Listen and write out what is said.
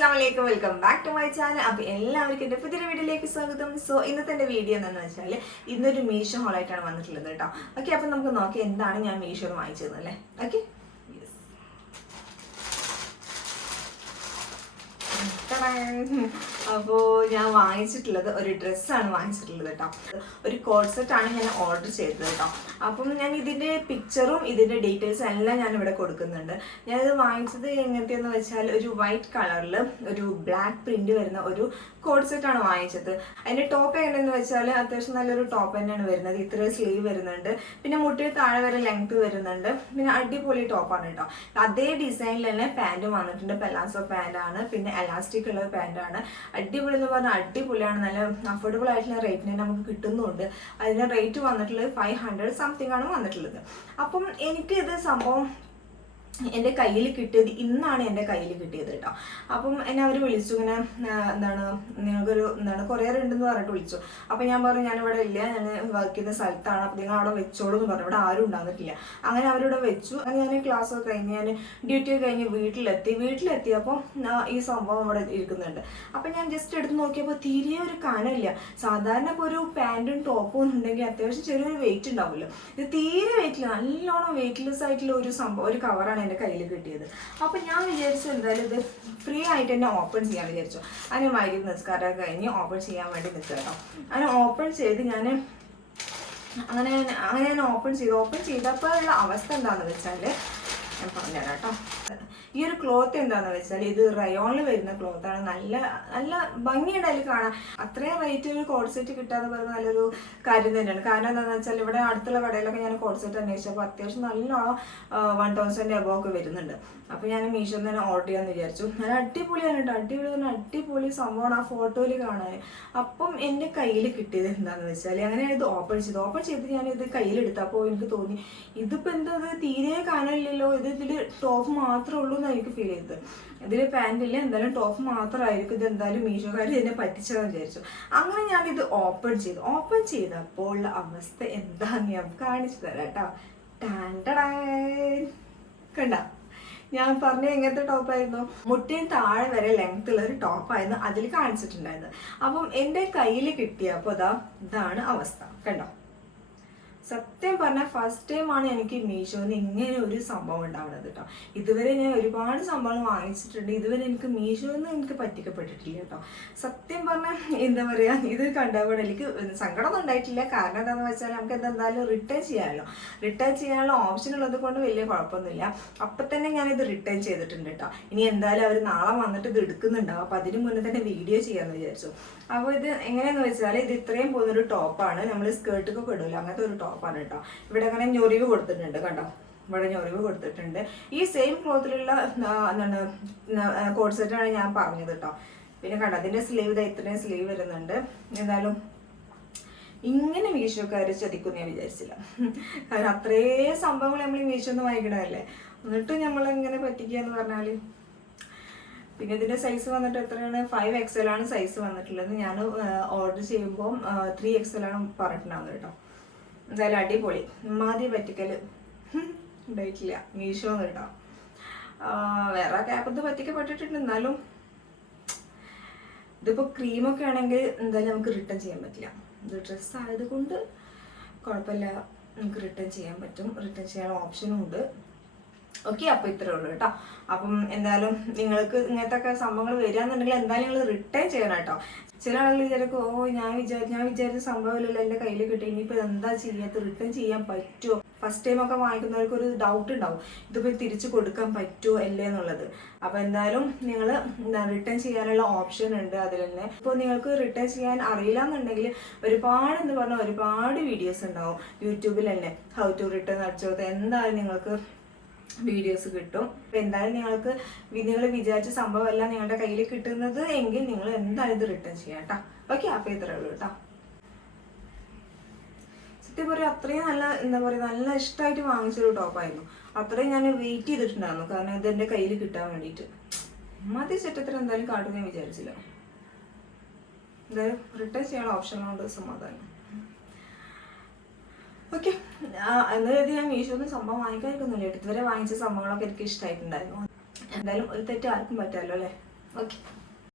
അസ്സാം വലൈക്കും welcome back to my channel അപ്പോൾ എല്ലാവർക്കും എന്റെ പുതിയ വീഡിയോയിലേക്ക് സ്വാഗതം. സോ ഇന്നത്തെ എന്റെ വീഡിയോ എന്താണെന്ന് വെച്ചാൽ ഇന്നൊരു മീഷോ ഹോളായിട്ടാണ് വന്നിട്ടുള്ളത് കേട്ടോ. ഓക്കെ അപ്പോൾ നമുക്ക് നോക്കി എന്താണ് ഞാൻ മീഷോയിൽ വാങ്ങിച്ചത് അല്ലേ? ഓക്കെ അപ്പോൾ ഞാൻ വാങ്ങിച്ചിട്ടുള്ളത് ഒരു ഡ്രസ്സാണ് വാങ്ങിച്ചിട്ടുള്ളത് കേട്ടോ. ഒരു കോഡ് ആണ് ഞാൻ ഓർഡർ ചെയ്തത് കേട്ടോ. അപ്പം ഞാൻ ഇതിന്റെ പിക്ചറും ഇതിന്റെ ഡീറ്റെയിൽസും എല്ലാം ഞാൻ ഇവിടെ കൊടുക്കുന്നുണ്ട്. ഞാനിത് വാങ്ങിച്ചത് എങ്ങനത്തെയെന്ന് വെച്ചാൽ ഒരു വൈറ്റ് കളറിൽ ഒരു ബ്ലാക്ക് പ്രിന്റ് വരുന്ന ഒരു കോഡ് സെറ്റാണ് വാങ്ങിച്ചത്. അതിന്റെ ടോപ്പ് എങ്ങനെയെന്ന് വെച്ചാൽ അത്യാവശ്യം നല്ലൊരു ടോപ്പ് തന്നെയാണ് വരുന്നത്. ഇത്ര സ്ലീവ് വരുന്നുണ്ട്. പിന്നെ മുട്ടിൽ താഴെ വരെ ലെങ്ത് വരുന്നുണ്ട്. പിന്നെ അടിപൊളി ടോപ്പാണ് കേട്ടോ. അതേ ഡിസൈനിൽ തന്നെ പാന്റും വന്നിട്ടുണ്ട്. പെലാസോ പാന്റാണ് പിന്നെ എലാസ്റ്റിക് ഉള്ള പാന്റാണ്. അടിപൊളി എന്ന് പറഞ്ഞാൽ അടിപൊളിയാണ്. നല്ല അഫോർഡബിൾ ആയിട്ടുള്ള റേറ്റിന് നമുക്ക് കിട്ടുന്നുണ്ട്. അതിന്റെ റേറ്റ് വന്നിട്ടുള്ളത് ഫൈവ് ഹൺഡ്രഡ് സംതിങ് ആണ് വന്നിട്ടുള്ളത്. അപ്പം എനിക്ക് ഇത് സംഭവം എന്റെ കയ്യിൽ കിട്ടിയത് ഇന്നാണ് എന്റെ കയ്യിൽ കിട്ടിയത് കേട്ടോ. അപ്പം എന്നെ അവർ വിളിച്ചു ഇങ്ങനെ എന്താണ് നിങ്ങൾക്കൊരു എന്താണ് കൊറിയർ ഉണ്ടെന്ന് പറഞ്ഞിട്ട് വിളിച്ചു. അപ്പം ഞാൻ പറഞ്ഞു ഞാനിവിടെ ഇല്ല ഞാൻ വർക്ക് ചെയ്യുന്ന സ്ഥലത്താണ് അപ്പം നിങ്ങൾ അവിടെ വെച്ചോളൂ എന്ന് പറഞ്ഞു. ഇവിടെ ആരും ഉണ്ടാകുന്നിട്ടില്ല അങ്ങനെ അവരിവിടെ വെച്ചു. അങ്ങനെ ഞാൻ ക്ലാസ് കഴിഞ്ഞ് ഞാൻ ഡ്യൂട്ടി കഴിഞ്ഞ് വീട്ടിലെത്തി. വീട്ടിലെത്തിയപ്പോൾ ഈ സംഭവം ഇവിടെ ഇരിക്കുന്നുണ്ട്. അപ്പം ഞാൻ ജസ്റ്റ് എടുത്ത് നോക്കിയപ്പോൾ തീരെ ഒരു കനമില്ല സാധാരണ ഇപ്പോൾ ഒരു പാന്റും ടോപ്പും ഉണ്ടെങ്കിൽ അത്യാവശ്യം ചെറിയൊരു വെയിറ്റ് ഉണ്ടാവുമല്ലോ. ഇത് തീരെ വെയിറ്റില്ല നല്ലോണം വെയിറ്റ്ലെസ് ആയിട്ടുള്ള ഒരു സംഭവം ഒരു കവറാണ് എന്റെ കയ്യിൽ കിട്ടിയത്. അപ്പോൾ ഞാൻ വിചാരിച്ചു എന്തായാലും ഇത് ഫ്രീ ആയിട്ട് തന്നെ ഓപ്പൺ ചെയ്യാൻ വിചാരിച്ചു. അതിന് വൈകിട്ട് നിസ്കാരം കഴിഞ്ഞ് ഓപ്പൺ ചെയ്യാൻ വേണ്ടി നിൽക്കുക കേട്ടോ. അങ്ങനെ ഓപ്പൺ ചെയ്ത് ഞാൻ അങ്ങനെ അങ്ങനെ ഞാൻ ഓപ്പൺ ചെയ്തു. ഓപ്പൺ ചെയ്തപ്പോഴുള്ള അവസ്ഥ എന്താണെന്ന് വെച്ചാൽ ഞാൻ പറഞ്ഞുതരാം കേട്ടോ. ഈ ഒരു ക്ലോത്ത് എന്താണെന്ന് വെച്ചാൽ ഇത് റയോണിൽ വരുന്ന ക്ലോത്ത് ആണ്. നല്ല നല്ല ഭംഗിയുണ്ട് അതിൽ കാണാൻ അത്രയും റേറ്റ് ഒരു കോഡ് സെറ്റ് കിട്ടാന്ന് പറയുന്നത് നല്ലൊരു കാര്യം തന്നെയാണ്. കാരണം എന്താണെന്ന് വെച്ചാൽ ഇവിടെ അടുത്തുള്ള കടയിലൊക്കെ ഞാൻ കോഡ് സെറ്റ് അന്വേഷിച്ചപ്പോൾ അത്യാവശ്യം നല്ലോണം വൺ തൗസൻഡ് എബോ ഒക്കെ വരുന്നുണ്ട്. അപ്പോൾ ഞാൻ മീഷോന്ന് തന്നെ ഓർഡർ ചെയ്യാമെന്ന് വിചാരിച്ചു. നല്ല അടിപൊളിയാണ് കേട്ടോ അടിപൊളി പറഞ്ഞാൽ അടിപൊളി സംഭവമാണ് ആ ഫോട്ടോയിൽ കാണാൻ അപ്പം എന്റെ കയ്യിൽ കിട്ടിയത് എന്താണെന്ന് വെച്ചാൽ അങ്ങനെ ഇത് ഓപ്പൺ ചെയ്തു. ഓപ്പൺ ചെയ്ത് ഞാൻ ഇത് കയ്യിലെടുത്തപ്പോൾ എനിക്ക് തോന്നി ഇതിപ്പോൾ എന്താ തീരെ കാണാനില്ലല്ലോ ഇത് ഇതിൽ ടോപ്പ് മാത്രമേ ഉള്ളൂ എന്ന് എനിക്ക് ഫീൽ ചെയ്തത്. ഇതിൽ പാന്റില്ല എന്തായാലും ടോപ്പ് മാത്രമായിരിക്കും ഇത് എന്തായാലും മീഷോക്കാർ എന്നെ പറ്റിച്ചതെന്ന് വിചാരിച്ചു. അങ്ങനെ ഞാൻ ഇത് ഓപ്പൺ ചെയ്തു. ഓപ്പൺ ചെയ്തപ്പോൾ ഉള്ള അവസ്ഥ എന്താന്ന് ഞാൻ കാണിച്ചു തരാം കേട്ടോ. കണ്ട? ഞാൻ പറഞ്ഞ എങ്ങനത്തെ ടോപ്പായിരുന്നു മുട്ടയും താഴെ വരെ ലെങ്ത് ഉള്ള ഒരു ടോപ്പായിരുന്നു അതിൽ കാണിച്ചിട്ടുണ്ടായിരുന്നത്. അപ്പം എന്റെ കയ്യിൽ കിട്ടിയപ്പോൾ അതാ ഇതാണ് അവസ്ഥ. കണ്ടോ? സത്യം പറഞ്ഞാൽ ഫസ്റ്റ് ടൈം ആണ് എനിക്ക് മീഷോന്ന് ഇങ്ങനെ ഒരു സംഭവം ഉണ്ടാവുന്നത് കേട്ടോ. ഇതുവരെ ഞാൻ ഒരുപാട് സംഭവങ്ങൾ വാങ്ങിച്ചിട്ടുണ്ട്. ഇതുവരെ എനിക്ക് മീഷോന്ന് എനിക്ക് പറ്റിക്കപ്പെട്ടിട്ടില്ല കേട്ടോ. സത്യം പറഞ്ഞാൽ എന്താ പറയുക ഇത് കണ്ടപ്പോൾ എനിക്ക് സങ്കടമൊന്നും ഉണ്ടായിട്ടില്ല. കാരണം എന്താണെന്ന് വെച്ചാൽ നമുക്ക് എന്തായാലും റിട്ടേൺ ചെയ്യാമല്ലോ റിട്ടേൺ ചെയ്യാനുള്ള ഓപ്ഷൻ ഉള്ളത് കൊണ്ട് വലിയ കുഴപ്പമൊന്നുമില്ല. അപ്പൊ തന്നെ ഞാൻ ഇത് റിട്ടേൺ ചെയ്തിട്ടുണ്ട് കേട്ടോ. ഇനി എന്തായാലും അവർ നാളെ വന്നിട്ട് ഇത് എടുക്കുന്നുണ്ടാവും. അപ്പം അതിന് മുന്നേ തന്നെ വീഡിയോ ചെയ്യാമെന്ന് വിചാരിച്ചു. അപ്പോൾ ഇത് എങ്ങനെയാന്ന് വെച്ചാൽ ഇത് ഇത്രയും പോകുന്നൊരു ടോപ്പാണ് നമ്മൾ സ്കേർട്ടൊക്കെ ഇടുമല്ലോ അങ്ങനത്തെ ഒരു ടോപ്പാണ് കേട്ടോ ഇവിടെ അങ്ങനെ ഞൊറിവ് കൊടുത്തിട്ടുണ്ട് കേട്ടോ ഇവിടെ ഞൊറിവ് കൊടുത്തിട്ടുണ്ട്. ഈ സെയിം ക്ലോത്തിലുള്ള എന്താണ് കോഡ് സെറ്റാണ് ഞാൻ പറഞ്ഞത് കേട്ടോ പിന്നെ കണ്ടോ അതിന്റെ സ്ലീവ് ഇതാ ഇത്രയും സ്ലീവ് വരുന്നുണ്ട്. എന്തായാലും ഇങ്ങനെ മീശോക്കാർ ചതിക്കും ഞാൻ വിചാരിച്ചില്ല. കാരണം അത്രയും സംഭവങ്ങൾ നമ്മൾ മീശോ ഒന്ന് വാങ്ങിക്കണമല്ലേ എന്നിട്ട് നമ്മൾ നമ്മളിങ്ങനെ പറ്റിക്കുക എന്ന് പറഞ്ഞാൽ പിന്നെ ഇതിന്റെ സൈസ് വന്നിട്ട് എത്രയാണ്? ഫൈവ് എക്സൽ ആണ് സൈസ് വന്നിട്ടുള്ളത്. ഞാൻ ഓർഡർ ചെയ്യുമ്പോൾ ത്രീ എക്സൽ ആണ് പറഞ്ഞിട്ടുണ്ടാവുന്നത് കേട്ടോ എന്തായാലും അടിപൊളി. മാതി പറ്റിക്കൽ ഉണ്ടായിട്ടില്ല. മീഷോ കേട്ടോ. ആ, വേറെ ക്യാപ്പത്ത് പറ്റിക്കപ്പെട്ടിട്ടുണ്ട് എന്നാലും ഇതിപ്പോൾ ക്രീമൊക്കെ ആണെങ്കിൽ എന്തായാലും നമുക്ക് റിട്ടേൺ ചെയ്യാൻ പറ്റില്ല. ഇത് ഡ്രസ്സ് ആയതുകൊണ്ട് കുഴപ്പമില്ല. നമുക്ക് റിട്ടേൺ ചെയ്യാൻ പറ്റും. റിട്ടേൺ ചെയ്യാനുള്ള ഓപ്ഷനും ഉണ്ട്. ഓക്കെ അപ്പോൾ ഇത്രേ ഉള്ളൂ കേട്ടോ. അപ്പം എന്തായാലും നിങ്ങൾക്ക് ഇങ്ങനത്തെ ഒക്കെ സംഭവങ്ങൾ വരികയെന്നുണ്ടെങ്കിൽ എന്തായാലും നിങ്ങൾ റിട്ടേൺ ചെയ്യണം കേട്ടോ. ചില ആളുകൾ വിചാരിക്കും ഓ ഞാൻ വിചാരി ഞാൻ വിചാരിച്ച സംഭവമില്ലല്ലോ എന്റെ കയ്യിൽ കിട്ടി. ഇനിയിപ്പോൾ എന്താ ചെയ്യാത്ത? റിട്ടേൺ ചെയ്യാൻ പറ്റുമോ? ഫസ്റ്റ് ടൈം ഒക്കെ വാങ്ങിക്കുന്നവർക്ക് ഒരു ഡൗട്ട് ഉണ്ടാവും. ഇതിപ്പോൾ തിരിച്ചു കൊടുക്കാൻ പറ്റുമോ അല്ലേ എന്നുള്ളത്? അപ്പോൾ എന്തായാലും നിങ്ങൾ റിട്ടേൺ ചെയ്യാനുള്ള ഓപ്ഷൻ ഉണ്ട് അതിൽ തന്നെ. ഇപ്പോൾ നിങ്ങൾക്ക് റിട്ടേൺ ചെയ്യാൻ അറിയില്ല എന്നുണ്ടെങ്കിൽ ഒരുപാട് എന്ന് പറഞ്ഞാൽ ഒരുപാട് വീഡിയോസ് ഉണ്ടാവും. യൂട്യൂബിൽ തന്നെ. ഹൗ ടു റിട്ടേൺ അടിച്ചോത്ത് എന്തായാലും നിങ്ങൾക്ക് വീഡിയോസ് കിട്ടും. അപ്പൊ എന്തായാലും നിങ്ങൾക്ക് നിങ്ങൾ വിചാരിച്ച സംഭവം എല്ലാം നിങ്ങളുടെ കയ്യിൽ കിട്ടുന്നത് എങ്കിൽ നിങ്ങൾ എന്തായാലും ഇത് റിട്ടേൺ ചെയ്യാം കേട്ടോ. ഓക്കെ അപ്പോൾ ഇത്രേ ഉള്ളൂ കേട്ടോ. സത്യം പറയാം അത്രയും നല്ല എന്താ പറയുക നല്ല ഇഷ്ടമായിട്ട് വാങ്ങിച്ചൊരു ടോപ്പായിരുന്നു അത്രയും ഞാൻ വെയിറ്റ് ചെയ്തിട്ടുണ്ടായിരുന്നു. കാരണം ഇത് എന്റെ കയ്യിൽ കിട്ടാൻ വേണ്ടിയിട്ട്. മതി സെറ്റത്തിൽ എന്തായാലും കാട്ടും ഞാൻ വിചാരിച്ചില്ല. എന്തായാലും റിട്ടേൺ ചെയ്യാനുള്ള ഓപ്ഷനുണ്ട് സമാധാനം. ഓക്കെ കരുതി ഞാൻ മീഷോന്ന് സംഭവം വാങ്ങിക്കാതിരിക്കുന്നില്ല? ഇതുവരെ വാങ്ങിച്ച സംഭവങ്ങളൊക്കെ എനിക്ക് ഇഷ്ടമായിട്ടുണ്ടായിരുന്നു എന്തായാലും ഒരു തെറ്റ് ആർക്കും പറ്റാമല്ലോ അല്ലേ? ഓക്കെ